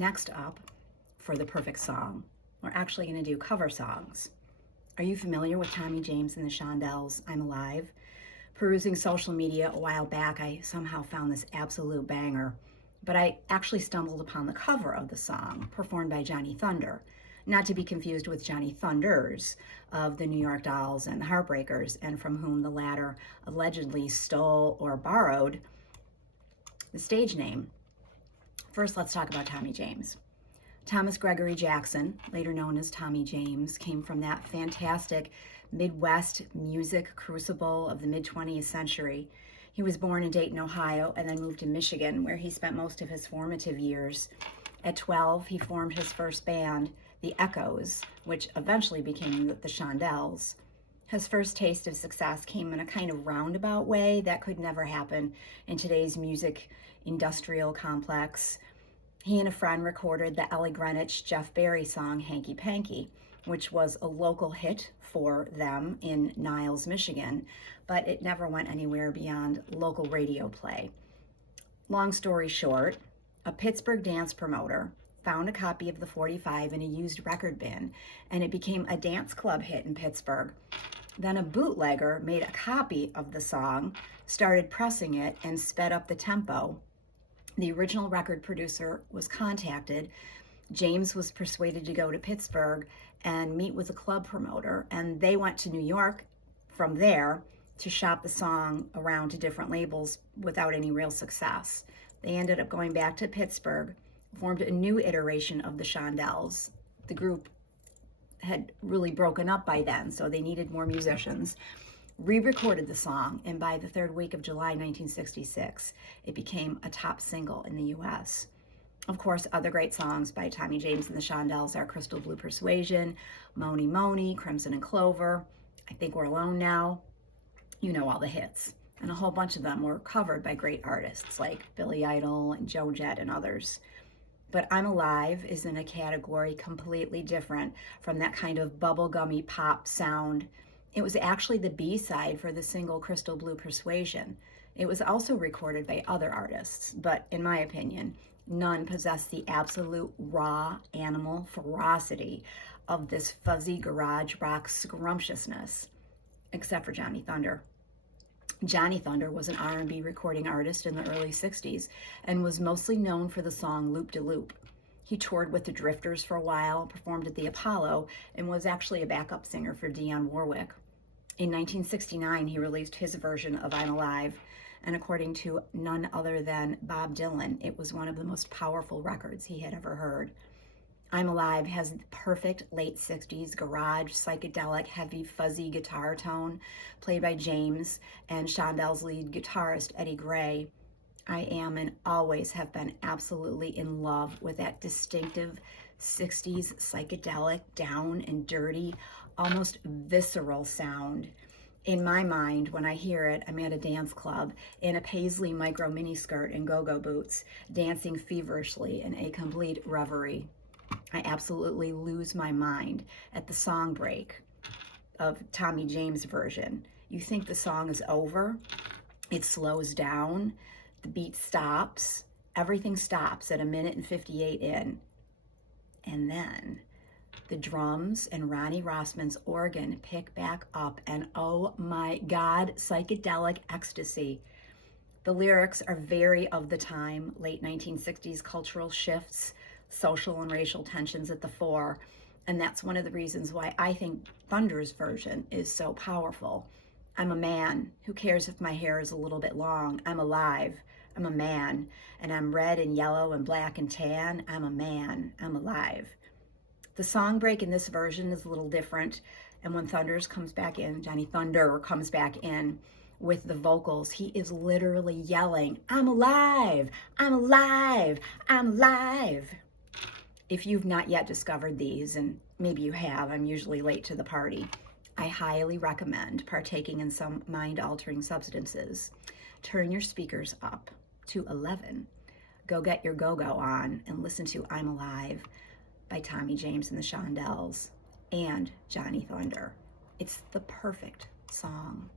Next up, for the perfect song, we're actually going to do cover songs. Are you familiar with Tommy James and the Shondells' I'm Alive? Perusing social media a while back, I somehow found this absolute banger, but I actually stumbled upon the cover of the song, performed by Johnny Thunder, not to be confused with Johnny Thunders of the New York Dolls and the Heartbreakers, and from whom the latter allegedly stole or borrowed the stage name. First, let's talk about Tommy James. Thomas Gregory Jackson, later known as Tommy James, came from that fantastic Midwest music crucible of the mid-20th century. He was born in Dayton, Ohio, and then moved to Michigan, where he spent most of his formative years. At 12, he formed his first band, The Echoes, which eventually became the Shondells. His first taste of success came in a kind of roundabout way that could never happen in today's music industrial complex. He and a friend recorded the Ellie Greenwich Jeff Barry song Hanky Panky, which was a local hit for them in Niles, Michigan, but it never went anywhere beyond local radio play. Long story short, a Pittsburgh dance promoter found a copy of the 45 in a used record bin, and it became a dance club hit in Pittsburgh. Then a bootlegger made a copy of the song, started pressing it, and sped up the tempo. The original record producer was contacted. James was persuaded to go to Pittsburgh and meet with a club promoter, and they went to New York from there to shop the song around to different labels without any real success. They ended up going back to Pittsburgh, formed a new iteration of the Shondells. The group had really broken up by then, so they needed more musicians. Re-recorded the song, and by the third week of July 1966, it became a top single in the U.S. Of course, other great songs by Tommy James and the Shondells are Crystal Blue Persuasion, Mony Mony, Crimson and Clover, I Think We're Alone Now. You know all the hits. And a whole bunch of them were covered by great artists like Billy Idol and Joan Jett and others. But I'm Alive is in a category completely different from that kind of bubblegummy pop sound. It was actually the B-side for the single Crystal Blue Persuasion. It was also recorded by other artists, but in my opinion, none possess the absolute raw animal ferocity of this fuzzy garage rock scrumptiousness, except for Johnny Thunder. Johnny Thunder was an R&B recording artist in the early 60s and was mostly known for the song Loop de Loop. He toured with the Drifters for a while, performed at the Apollo, and was actually a backup singer for Dionne Warwick. In 1969, he released his version of I'm Alive, and according to none other than Bob Dylan, it was one of the most powerful records he had ever heard. I'm Alive has the perfect late 60s garage, psychedelic, heavy, fuzzy guitar tone played by James and Shondells' lead guitarist Eddie Gray. I am and always have been absolutely in love with that distinctive 60s psychedelic, down and dirty, almost visceral sound. In my mind, when I hear it, I'm at a dance club in a paisley micro miniskirt and go-go boots, dancing feverishly in a complete reverie. I absolutely lose my mind at the song break of Tommy James' version. You think the song is over, it slows down, the beat stops, everything stops at 1:58 in, and then the drums and Ronnie Rossman's organ pick back up, and oh my God, psychedelic ecstasy. The lyrics are very of the time, late 1960s cultural shifts, social and racial tensions at the fore, and that's one of the reasons why I think Thunder's version is so powerful. I'm a man. Who cares if my hair is a little bit long? I'm alive. I'm a man, and I'm red and yellow and black and tan. I'm a man. I'm alive. The song break in this version is a little different, and when Johnny Thunder comes back in with the vocals, he is literally yelling, I'm alive, I'm alive, I'm alive. If you've not yet discovered these, and maybe you have, I'm usually late to the party, I highly recommend partaking in some mind-altering substances. Turn your speakers up to 11. Go get your go-go on and listen to I'm Alive by Tommy James and the Shondells and Johnny Thunder. It's the perfect song.